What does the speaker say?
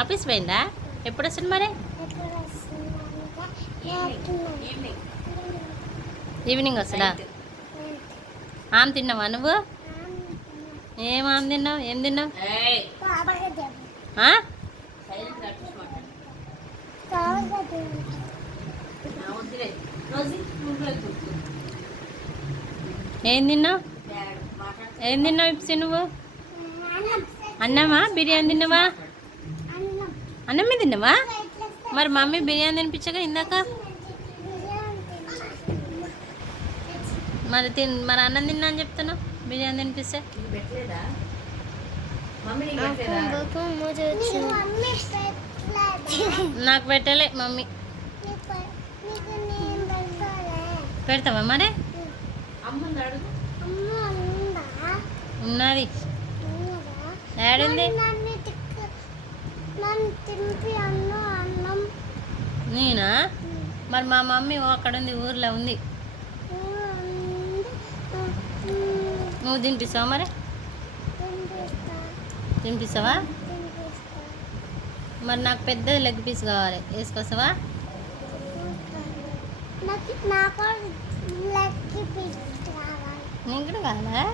Office పోయిందా? ఎప్పుడు వస్తుంది మరి? ఈవినింగ్ వస్తుందా? ఆమె తిన్నావా నువ్వు? ఏం ఆమె తిన్నావు? ఏం తిన్నావు? ఏం తిన్నావు? ఏం తిన్నావు ఇప్సి నువ్వు? అన్నమా? బిర్యానీ తిన్నావా? అన్నమే తిన్నావా? మరి మమ్మీ బిర్యానీ తినిపించగా ఇందాక మరి అన్నం తిన్నా అని చెప్తున్నావు. బిర్యానీ తినిపిస్తే నాకు పెట్టలే మమ్మీ. పెడతావా మరి? ఉన్నది. ఏడుంది? నేనా? మరి మా మమ్మీ అక్కడ ఉంది, ఊర్లో ఉంది. నువ్వు తినిపిస్తావా మరి? తినిపిస్తావా? మరి నాకు పెద్ద లెగ్ పీస్ కావాలి, వేసుకొస్తావా? నీకు కూడా కావాలా?